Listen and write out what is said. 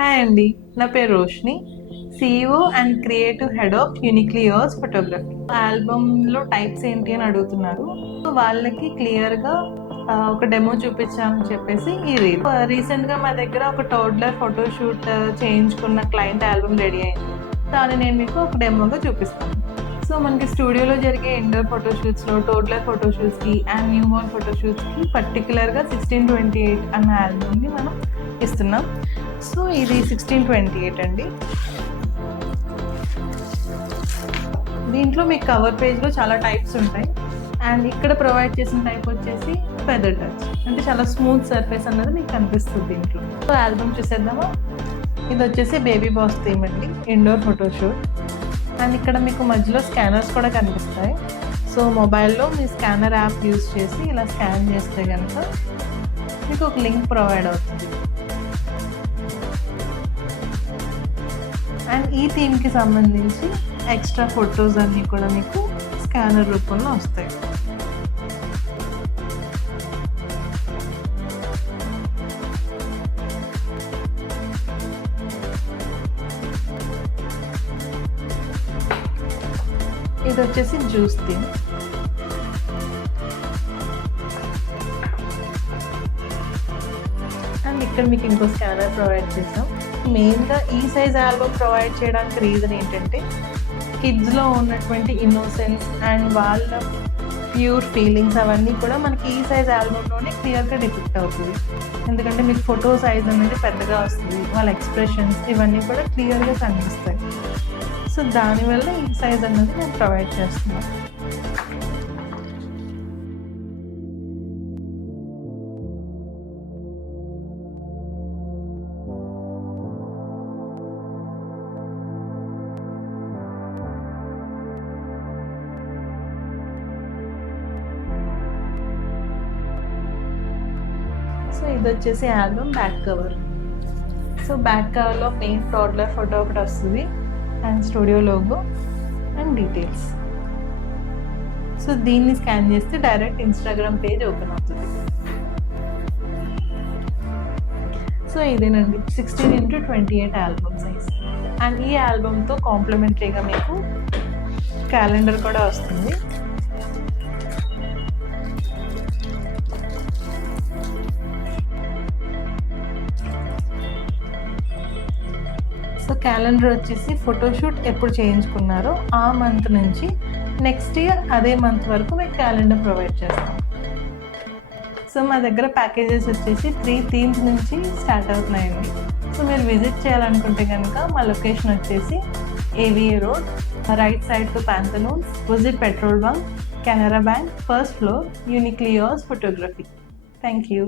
Hi అండి, నా పేరు Roshini, CEO and creative head of uniquely yours photography. ఆల్బమ్లో టైప్స్ ఏంటి అని అడుగుతున్నారు. సో వాళ్ళకి క్లియర్గా ఒక డెమో చూపించామని చెప్పేసి ఈ రీల్. రీసెంట్గా మా దగ్గర ఒక టోడ్లర్ ఫోటోషూట్ చేయించుకున్న క్లయింట్ ఆల్బమ్ రెడీ అయింది. దాన్ని నేను మీకు ఒక డెమోగా చూపిస్తాను. సో మనకి స్టూడియోలో జరిగే ఇండోర్ ఫోటోషూట్స్లో, టోడ్లర్ ఫోటోషూట్స్కి అండ్ న్యూ బోర్న్ ఫోటోషూట్స్కి పర్టికులర్గా 1628 అన్న ఆల్బమ్ని మనం ఇస్తున్నాం. సో ఇది 1628 అండి. దీంట్లో మీకు కవర్ పేజ్లో చాలా టైప్స్ ఉంటాయి. అండ్ ఇక్కడ ప్రొవైడ్ చేసిన టైప్ వచ్చేసి ఫెదర్ టచ్, అంటే చాలా స్మూత్ సర్ఫేస్ అన్నది మీకు కనిపిస్తుంది దీంట్లో. సో ఆల్బమ్ చూసేద్దామా. ఇది వచ్చేసి బేబీ బాస్ థీమ్ అండి, ఇండోర్ ఫోటోషూట్. అండ్ ఇక్కడ మీకు మధ్యలో స్కానర్స్ కూడా కనిపిస్తాయి. సో మొబైల్లో మీ స్కానర్ యాప్ యూజ్ చేసి ఇలా స్కాన్ చేస్తే కనుక మీకు ఒక లింక్ ప్రొవైడ్ అవుతుంది. అండ్ ఈ థీమ్కి సంబంధించి ఎక్స్ట్రా ఫొటోస్ అన్నీ కూడా మీకు స్కానర్ రూపంలో వస్తాయి. ఇది వచ్చేసి జ్యూస్ థీమ్. అండ్ ఇక్కడ మీకు ఇంకో స్కానర్ ప్రొవైడ్ చేసాం. మెయిన్గా ఈ సైజ్ ఆల్బమ్ ప్రొవైడ్ చేయడానికి రీజన్ ఏంటంటే కిడ్స్లో ఉన్నటువంటి ఇన్నోసెన్స్ అండ్ వాళ్ళ ప్యూర్ ఫీలింగ్స్ అవన్నీ కూడా మనకి ఈ సైజ్ ఆల్బమ్లోనే క్లియర్గా డిపిక్ట్ అవుతుంది. ఎందుకంటే మీకు ఫోటో సైజ్ అనేది పెద్దగా వస్తుంది, వాళ్ళ ఎక్స్ప్రెషన్స్ ఇవన్నీ కూడా క్లియర్గా కనిపిస్తాయి. సో దానివల్ల ఈ సైజ్ అనేది నేను ప్రొవైడ్ చేస్తున్నాను. సో ఇది వచ్చేసి album back cover. So back కవర్లో మెయిన్ టోడ్లర్ ఫోటో ఒకటి వస్తుంది and studio logo and details. So దీన్ని స్కాన్ చేస్తే డైరెక్ట్ ఇన్స్టాగ్రామ్ పేజ్ ఓపెన్ అవుతుంది. సో ఇదేనండి 16x28 ఆల్బమ్ సైజ్. అండ్ ఈ ఆల్బమ్తో కాంప్లిమెంటరీగా మీకు క్యాలెండర్ కూడా వస్తుంది. సో క్యాలెండర్ వచ్చేసి ఫోటోషూట్ ఎప్పుడు చేయించుకున్నారో ఆ మంత్ నుంచి నెక్స్ట్ ఇయర్ అదే మంత్ వరకు మీకు క్యాలెండర్ ప్రొవైడ్ చేస్తాం. సో మా దగ్గర ప్యాకేజెస్ వచ్చేసి 3 థీమ్స్ నుంచి స్టార్ట్ అవుతున్నాయండి. సో మీరు విజిట్ చేయాలనుకుంటే కనుక మా లొకేషన్ వచ్చేసి AVA road, right side to Pantaloons, visit petrol bunk, Canara bank, first floor, uniquely yours photography. Thank you.